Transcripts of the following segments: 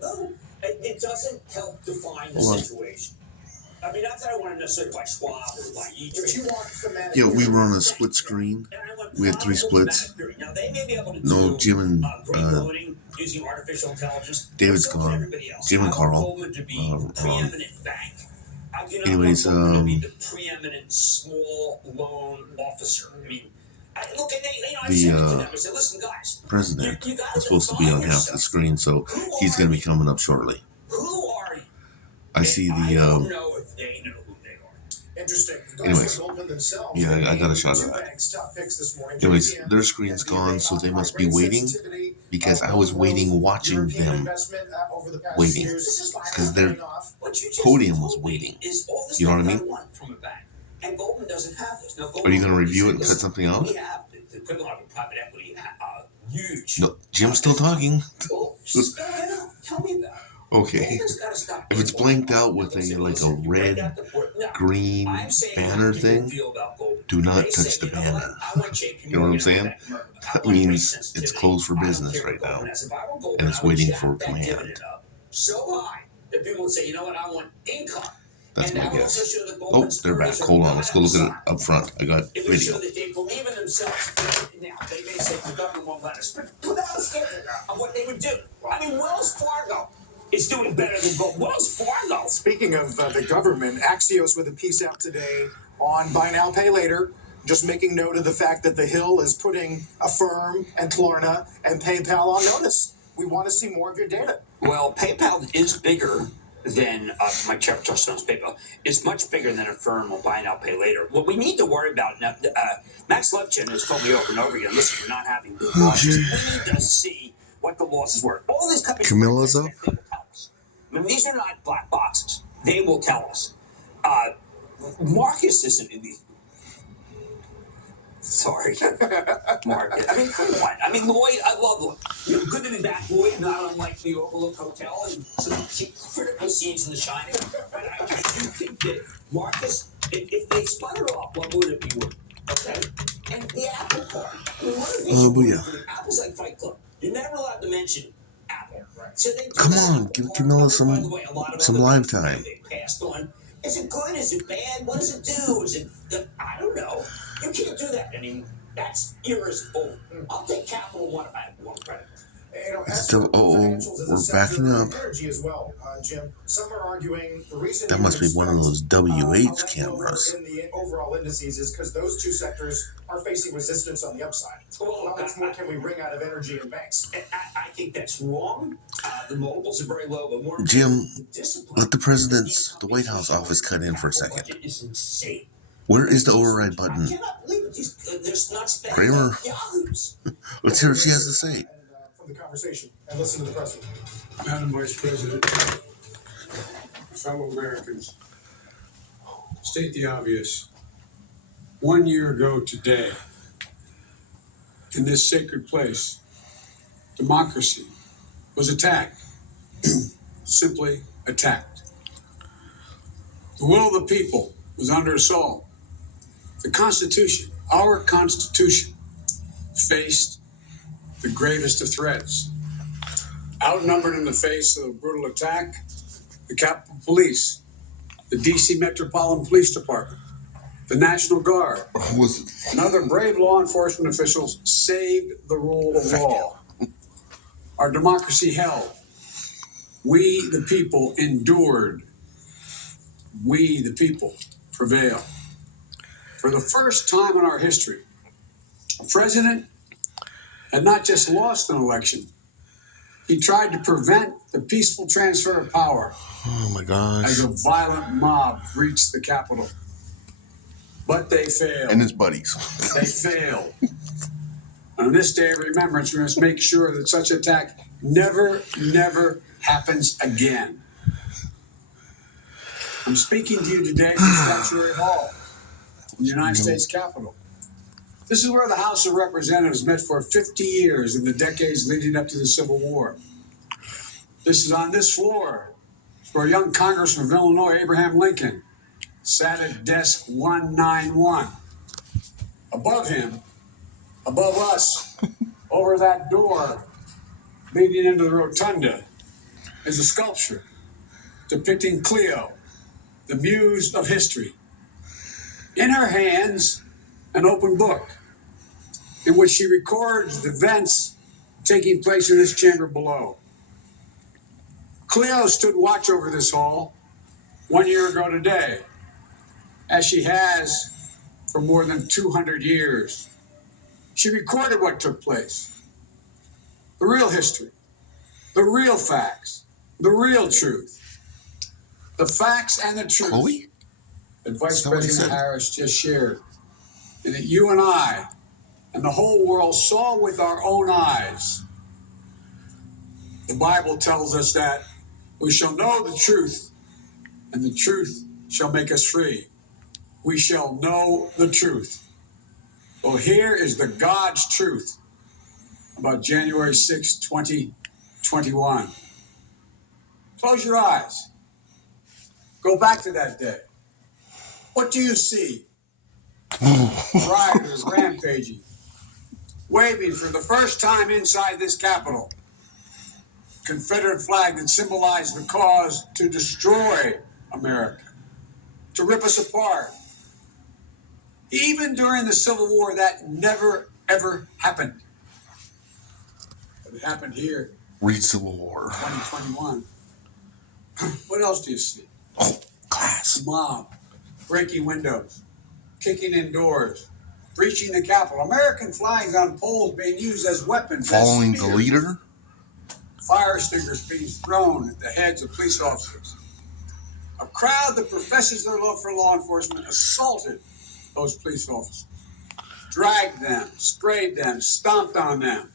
No, it doesn't help define the situation. I mean, not that I want to necessarily buy Schwab or buy E-Trade. Yeah, we were on a split screen. We had 3 splits. Now, they may be able to No, Jim and voting using artificial intelligence. David's gone. Jim and Carl. Anyways, the preeminent small loan officer. I mean, the president is supposed to be on half the screen, so he's going to be coming up shortly. Who are you? I see the. I don't know if they know who they are. Interesting. Anyways, yeah, I got a shot of that. Anyways, their screen's gone, so they must be waiting, because I was waiting, watching them waiting, because their podium was waiting. You know what I mean? And Goldman doesn't have this. Now, Are you going to review it and cut something out? We have the equivalent of a private equity, huge. No, Jim's still talking. Well, tell me about it. Okay. If it's blanked out with a red, green banner thing, do not touch the banner. You know what I'm saying? That means it's closed for business right now, and it's waiting for command. So high that people would say, you know what, I want income. That's my guess. Oh, they're back. Hold on. Let's go look at it up front. I got video. They believe in themselves. Now, they may say the government won't let us, but without a standard of what they would do. I mean, Wells Fargo is doing better than Gold. Wells Fargo. Speaking of the government, Axios with a piece out today on buy now, pay later. Just making note of the fact that the Hill is putting Affirm and Klarna and PayPal on notice. We want to see more of your data. Well, PayPal is bigger than my Trust Stone's PayPal is much bigger than Affirm or buy now, pay later. What we need to worry about now, Max Levchin has told me over and over again, listen, we're not having good losses. We need to see what the losses were. All these companies Camilla's up. They will tell us. I mean, these are not black boxes. They will tell us. Marcus isn't in the. Sorry, Marcus. I mean, come on. I mean, Lloyd, I love Lloyd. You know, good to be back, Lloyd. Not unlike the Overlook Hotel and some critical scenes in The Shining. But I do think that Marcus, if they spun it off, what would it be worth? Okay, and the Apple Card. I mean, one of the Apple's like Fight Club. You're never allowed to mention Apple. Right? So they come on, give Camilla some live time. They passed on. Is it good? Is it bad? What does it do? Is it? I don't know. You can't do that anymore. That's irresponsible. I'll take Capital One if I have one credit. Still, we're backing up. Jim, some are arguing the reason that must be one of those WH cameras. In the overall indices is because those two sectors are facing resistance on the upside. Well, how much more can we wring out of energy and banks? I think that's wrong. The multiples are very low, but more. Jim, let the White House office cut in for a second. It is insane. Where is the override button? I cannot believe it. There's not Kramer. Let's hear what she has to say. The conversation and listen to the president. Madam Vice President, fellow Americans, state the obvious. 1 year ago today, in this sacred place, democracy was attacked. Simply attacked. The will of the people was under assault. The Constitution, our Constitution, faced the gravest of threats. Outnumbered in the face of a brutal attack, the Capitol Police, the D.C. Metropolitan Police Department, the National Guard, and other brave law enforcement officials saved the rule of law. Our democracy held. We, the people, endured. We, the people, prevail. For the first time in our history, a president had not just lost an election, he tried to prevent the peaceful transfer of power. Oh my gosh. As a violent mob reached the Capitol. But they failed. And his buddies. They failed. On this day of remembrance, we must make sure that such attack never happens again. I'm speaking to you today from Statuary Hall in the United States Capitol. This is where the House of Representatives met for 50 years in the decades leading up to the Civil War. This is on this floor where young Congressman of Illinois, Abraham Lincoln, sat at desk 191. Above him, above us, over that door leading into the rotunda, is a sculpture depicting Cleo, the muse of history. In her hands, an open book in which she records the events taking place in this chamber below. Cleo stood watch over this hall 1 year ago today, as she has for more than 200 years. She recorded what took place, the real history, the real facts, the real truth, the facts and the truth Chloe? that Vice Is that what he President said? Harris just shared, and that you and I and the whole world saw with our own eyes. The Bible tells us that we shall know the truth, and the truth shall make us free. We shall know the truth. Well, here is the God's truth about January 6, 2021. Close your eyes. Go back to that day. What do you see? Rioters rampaging, waving for the first time inside this Capitol. Confederate flag that symbolized the cause to destroy America, to rip us apart. Even during the Civil War, that never, ever happened. But it happened here, Read Civil War. 2021. What else do you see? Oh, class. Mob, breaking windows, kicking in doors, breaching the Capitol. American flags on poles being used as weapons. Following as the spears. leader? Fire extinguishers being thrown at the heads of police officers. A crowd that professes their love for law enforcement assaulted those police officers, dragged them, sprayed them, stomped on them.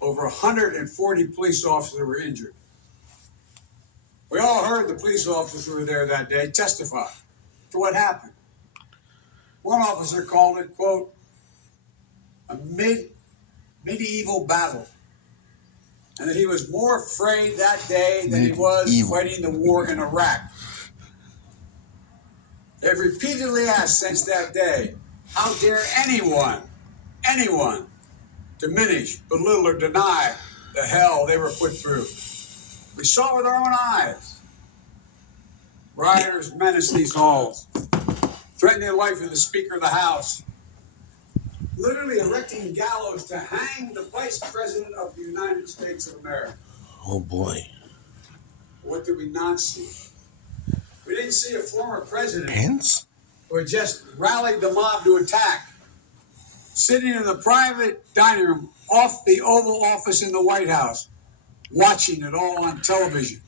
Over 140 police officers were injured. We all heard the police officers who were there that day testify to what happened. One officer called it, quote, a medieval battle, and that he was more afraid that day than he was fighting the war in Iraq. They've repeatedly asked since that day, how dare anyone diminish, belittle, or deny the hell they were put through. We saw with our own eyes. Rioters menaced these halls, threatening the life of the Speaker of the House, literally erecting gallows to hang the Vice President of the United States of America. Oh boy. What did we not see? We didn't see a former president Pants? who had just rallied the mob to attack, sitting in the private dining room off the Oval Office in the White House, watching it all on television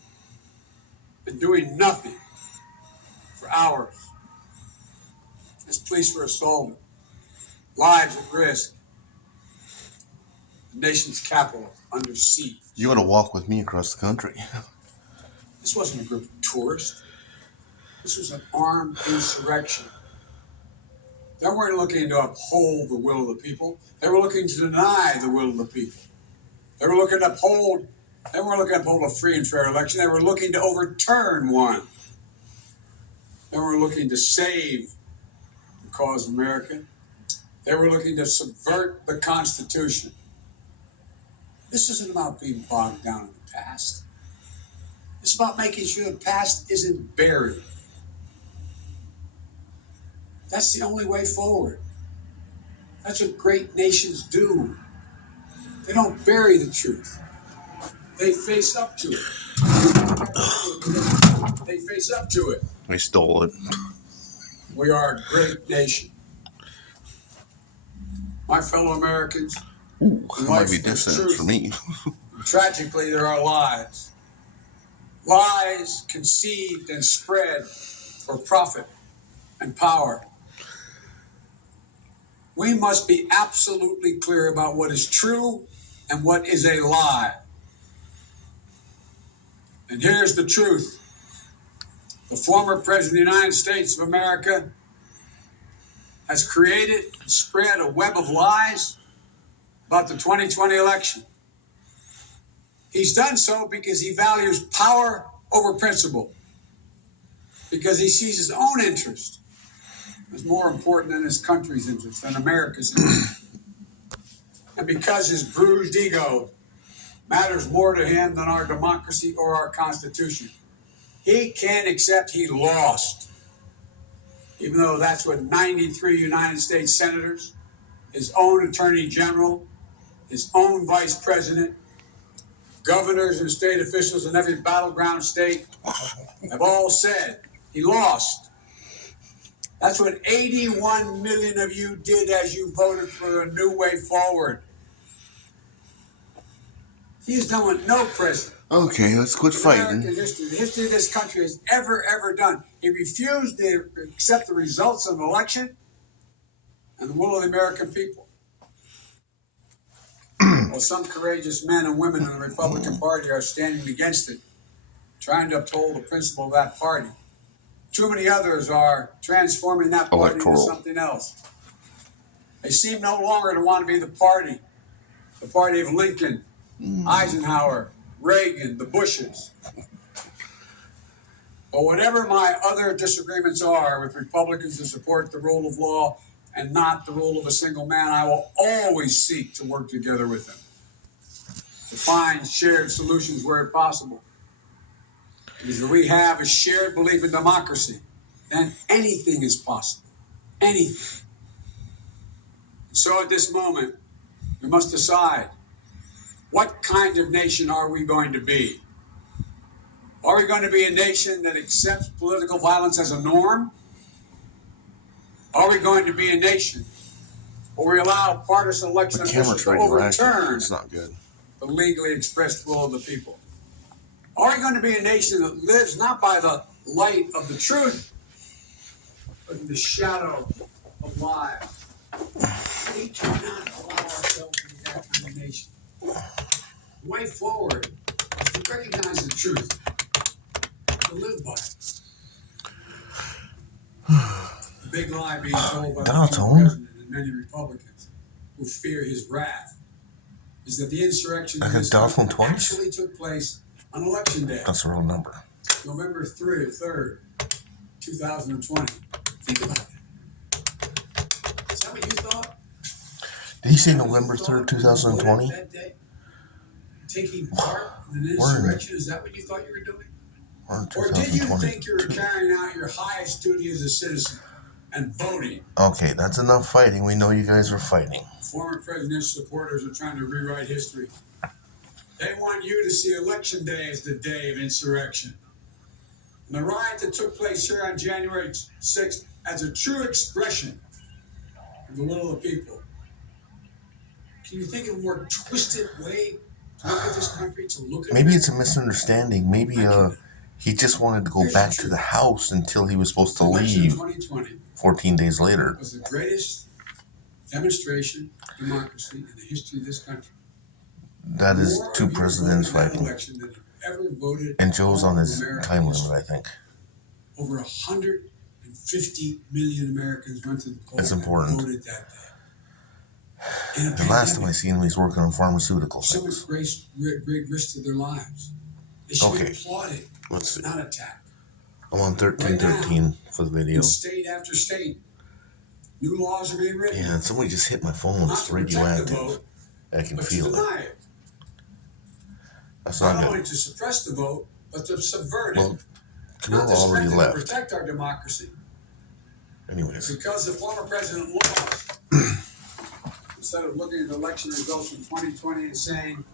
and doing nothing for hours as police were assaulted, lives at risk, the nation's capital under siege. You ought to walk with me across the country. This wasn't a group of tourists. This was an armed insurrection. They weren't looking to uphold the will of the people. They were looking to deny the will of the people. They weren't looking to uphold a free and fair election. They were looking to overturn one. They were looking to save the cause of America. They were looking to subvert the Constitution. This isn't about being bogged down in the past. It's about making sure the past isn't buried. That's the only way forward. That's what great nations do. They don't bury the truth. They face up to it. They face up to it. I stole it. We are a great nation. My fellow Americans, Ooh, that might be life's the dissonance truth. for me. Tragically, there are lies. Lies conceived and spread for profit and power. We must be absolutely clear about what is true and what is a lie. And here's the truth. The former President of the United States of America has created and spread a web of lies about the 2020 election. He's done so because he values power over principle, because he sees his own interest as more important than his country's interest, than America's interest, and because his bruised ego matters more to him than our democracy or our Constitution. He can't accept he lost, even though that's what 93 United States senators, his own attorney general, his own vice president, governors and state officials in every battleground state have all said he lost. That's what 81 million of you did as you voted for a new way forward. He's done what no president. Okay, let's quit fighting. American history, the history of this country has ever done. He refused to accept the results of an election and the will of the American people. Well, some courageous men and women in the Republican Party are standing against it, trying to uphold the principle of that party. Too many others are transforming that party into something else. They seem no longer to want to be the party of Lincoln, Eisenhower, Reagan, the Bushes. But whatever my other disagreements are with Republicans who support the rule of law and not the rule of a single man, I will always seek to work together with them to find shared solutions where possible. Because if we have a shared belief in democracy, then anything is possible. Anything. So at this moment, we must decide, what kind of nation are we going to be? Are we going to be a nation that accepts political violence as a norm? Are we going to be a nation where we allow partisan election officials to overturn it's not good. the legally expressed will of the people? Are we going to be a nation that lives not by the light of the truth, but in the shadow of lies? We cannot allow ourselves to be that kind of nation. The way forward is to recognize the truth, to live by it. The big lie being told by the president and many Republicans who fear his wrath is that the insurrection actually took place on Election Day. That's the wrong number. November 3rd, 2020. Think about that. Is that what you thought? Did he say November 3rd, 2020? That day? Taking part in an insurrection, is that what you thought you were doing? Or did you think you were carrying out your highest duty as a citizen and voting? Okay, that's enough fighting. We know you guys are fighting. Former president's supporters are trying to rewrite history. They want you to see Election Day as the day of insurrection. And the riot that took place here on January 6th as a true expression of the will of the people. Can you think of a more twisted way to look at this country, to look at Maybe it's a misunderstanding. Maybe he just wanted to go back to the house until he was supposed to leave 14 days later. It was the greatest demonstration of democracy in the history of this country. That is two presidents fighting. And Joe's on his time limit, I think. Over 150 million Americans went to the polls. That's important. And voted that day. The last time I seen him, he's working on pharmaceutical So things. much great risk to their lives. They should be applauded, Let's see. not attacked. I'm on 1313 for the video. In state after state, new laws are being written. Yeah, and somebody just hit my phone. Not It's to protect the radioactive. vote, I can but to feel it. deny it. That's Not not only good. to suppress the vote, but to subvert Well, it. Camilla Not to already strengthen and left. protect our democracy. Anyways. Because the former president lost, instead of looking at the election results from 2020 and saying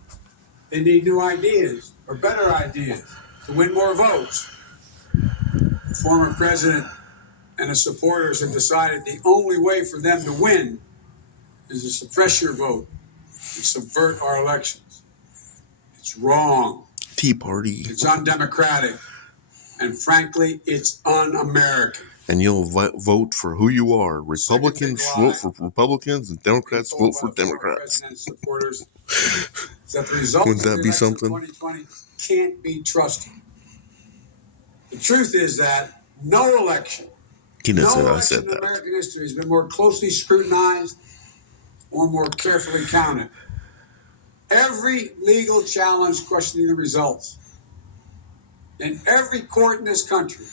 they need new ideas or better ideas to win more votes, the former president and his supporters have decided the only way for them to win is to suppress your vote and subvert our elections. It's wrong. Tea Party. It's undemocratic. And frankly, it's un-American. And you'll vote for who you are. Republicans vote for Republicans and Democrats vote for Democrats. Wouldn't that be something? 2020 can't be trusted. The truth is that no election, in American history has been more closely scrutinized or more carefully counted. Every legal challenge questioning the results in every court in this country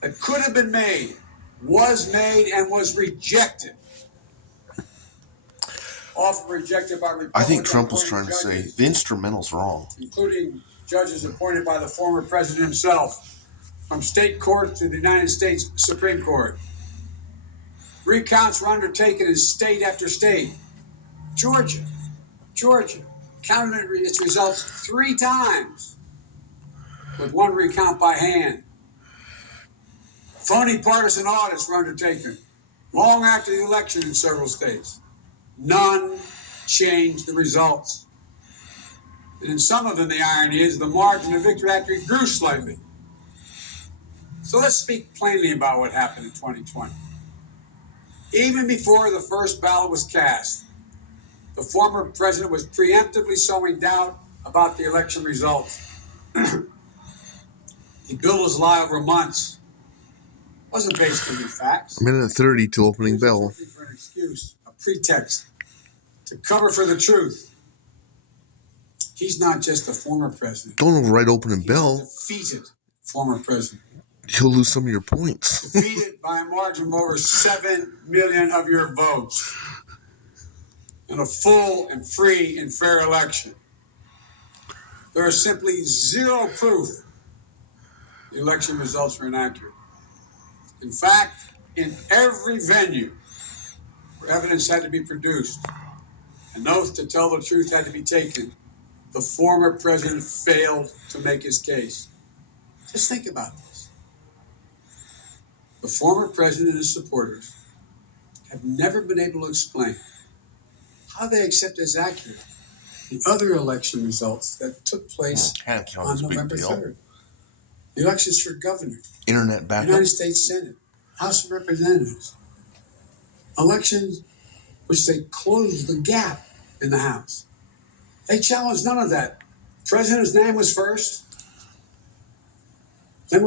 that could have been made was made and was rejected. often rejected by Republican I think Trump was Party trying to say judges, the instrumental's wrong. including judges appointed by the former president himself, from state court to the United States Supreme Court. Recounts were undertaken in state after state. Georgia counted its results 3 times, with 1 recount by hand. Phony partisan audits were undertaken long after the election in several states. None changed the results. And in some of them, the irony is the margin of victory actually grew slightly. So let's speak plainly about what happened in 2020. Even before the first ballot was cast, the former president was preemptively sowing doubt about the election results. He built his lie over months. It wasn't based on the facts. Minute 30 to opening He was bell. looking for an excuse, a pretext, to cover for the truth. He's not just a former president. Don't override opening He's a bell. defeated former president. You'll lose some of your points. Defeated by a margin of over 7 million of your votes in a full and free and fair election. There is simply zero proof the election results were inaccurate. In fact, in every venue where evidence had to be produced, an oath to tell the truth had to be taken, the former president failed to make his case. Just think about this. The former president and his supporters have never been able to explain how they accept as accurate the other election results that took place Can't count on as a big November deal. 3rd. The elections for governor, Internet backup. United States Senate, House of Representatives. Elections which they closed the gap in the House. They challenged none of that. The president's name was first.